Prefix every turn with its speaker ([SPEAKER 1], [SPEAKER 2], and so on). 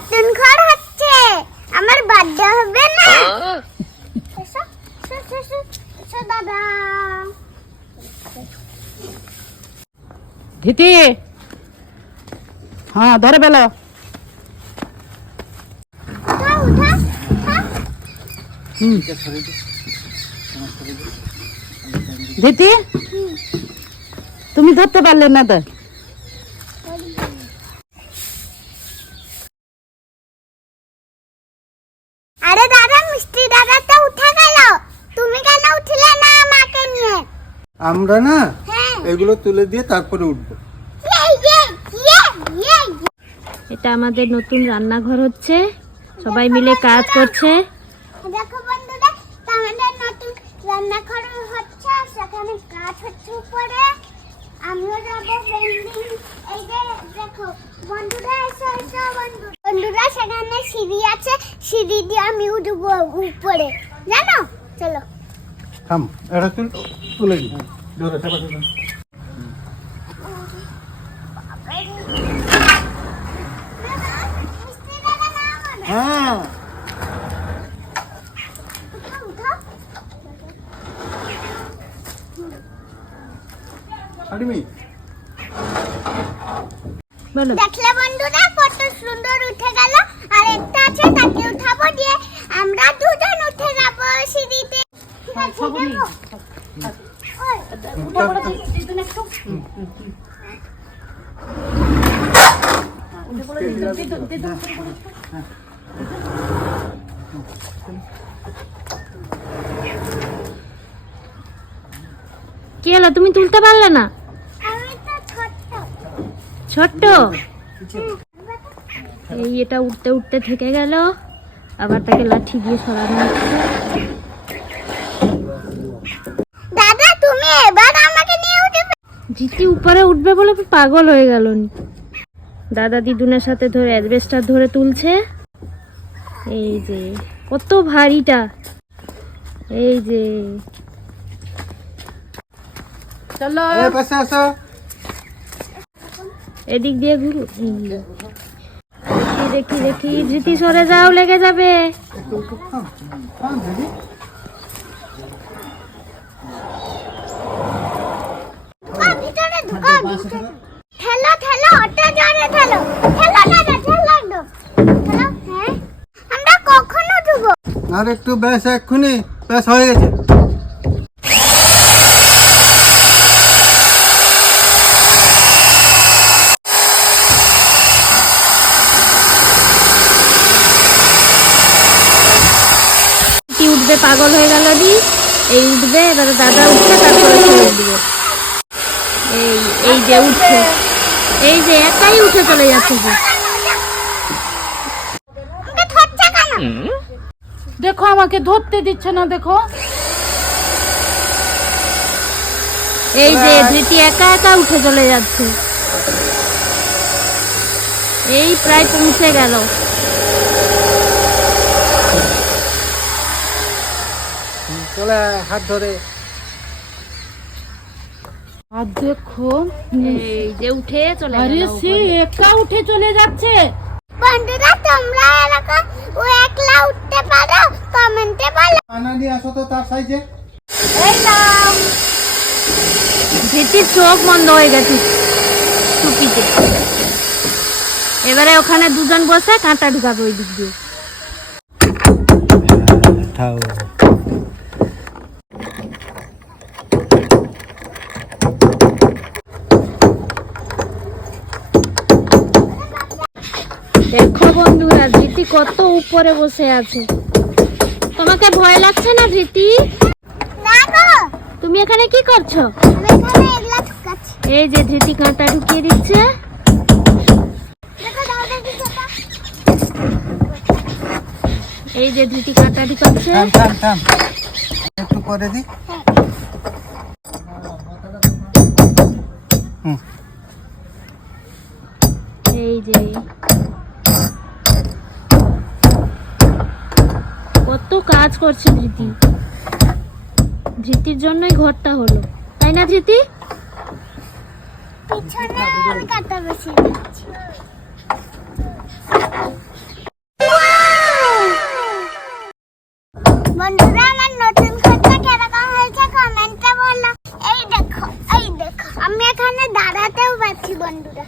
[SPEAKER 1] নতুন ঘর হচ্ছে। আমার বার্থডে হবে না। এসো দাদা।
[SPEAKER 2] ধীতি। হ্যাঁ ধরে পেল ধীতি তুমি ধরতে পারলে না তো
[SPEAKER 1] আরে দাদা মিষ্টি দাদা তো উঠে গেল তুমি কেন উঠলে না আমাকে নিয়ে
[SPEAKER 3] আমরা না
[SPEAKER 1] হ্যাঁ।
[SPEAKER 3] এগুলো তুলে দিয়ে তারপরে উঠবো।
[SPEAKER 4] এটা আমাদের নতুন রান্নাঘর হচ্ছে। সবাই মিলে কাজ করছে।
[SPEAKER 1] দেখো বন্ধুরা আমাদের নতুন রান্নাঘর হচ্ছে সেখানে কাজ হচ্ছে উপরে। আমিও যাব বেন্ডিং এই যে দেখো বন্ধুরা এসো এসো বন্ধু। বন্ধুরা সেখানে সিঁড়ি আছে। সিঁড়ি দিয়ে আমি উঠবো উপরে। জানো? চলো।
[SPEAKER 3] থাম এটা তুলে
[SPEAKER 1] না।
[SPEAKER 3] হ্যাঁ।
[SPEAKER 1] দেখলে বন্ধুরা কত সুন্দর উঠে গেল। আর একটা আছে তাকে উঠাবো দিয়ে আমরা দুজন উঠে যাব সিঁড়িতে।
[SPEAKER 4] কি হলো? তুমি তুলতে পারলে না?
[SPEAKER 1] ছোট্ট।
[SPEAKER 4] এই এটা উঠতে উঠতে থেকে গেল। আবার তাকে লাঠি দিয়ে সরানো হচ্ছে
[SPEAKER 1] দাদা তুমি এবার আমাকে নিয়ে উঠে
[SPEAKER 4] জিতি উপরে উঠবে বলে পাগল হয়ে গেল দাদা দিদুনের সাথে ধরে অ্যাডভেস্টার ধরে তুলছে। এই যে কত ভারীটা। এই যে।
[SPEAKER 2] চলো।
[SPEAKER 4] এদিক দিয়ে ঘুরু দেখি দেখি দেখি। ধৃতি সরে যাও লেগে যাবে।
[SPEAKER 1] ঠেলো ঠেলো অটো জোরে ঠেলো। ঠেলো দাদা ঠেলো একদম ঠেলো হ্যাঁ? আমরা কখন উঠবো
[SPEAKER 3] আর একটু ব্যাস এক্ষুনি ব্যাস হয়ে গেছে।
[SPEAKER 4] কি উঠবে? পাগল হয়ে গেল দি। এই উঠবে এবারে দাদা উঠছে তারপরে উঠবে এই এই যে উঠছে। এই যে একাই উঠে চলে যাচ্ছে
[SPEAKER 2] দেখো আমাকে ধরতে দিচ্ছে না দেখো।
[SPEAKER 4] এই যে ধৃতি একা একা উঠে চলে যাচ্ছে। এই প্রায় পৌঁছে গেল।
[SPEAKER 3] চলে হাত ধরে।
[SPEAKER 2] আর দেখো
[SPEAKER 4] এই যে উঠে চলে
[SPEAKER 2] আরে সে একা উঠে চলে যাচ্ছে।
[SPEAKER 1] বন্ধুরা তোমরা এরকম ও একলা উঠতে পারো কমেন্টে বলো।
[SPEAKER 3] আসো তো তার সাইজে।
[SPEAKER 4] চোখ বন্ধ হয়ে গেছে টুপিতে। এবারে ওখানে দুজন বসে কাঁটা ঢুকাবে ওই দিক দিয়ে
[SPEAKER 3] ঠাও
[SPEAKER 4] দেখো বন্ধুরা ধৃতি কত উপরে বসে আছে। তোমাকে ভয় লাগছে না ধৃতি? তুমি এখানে কি করছ?
[SPEAKER 1] আমি এখানে এগুলা ঢুকাচ্ছি
[SPEAKER 4] এই যে ধৃতি কাঁটা ঢুকিয়ে দিচ্ছে।
[SPEAKER 1] দেখো দাও দেখি সেটা
[SPEAKER 4] এই যে ধৃতি কাঁটা ঢুকাচ্ছে।
[SPEAKER 3] থাম থাম থাম। একটু করে দি।
[SPEAKER 4] এই যে কত কাজ করছে ধৃতি। ধৃতির জন্যই ঘরটা হলো। তাই না ধৃতি?
[SPEAKER 1] বন্ধুরা, আমার নতুন এই এই আমি এখানে দাঁড়াতেও পারছি বন্ধুরা।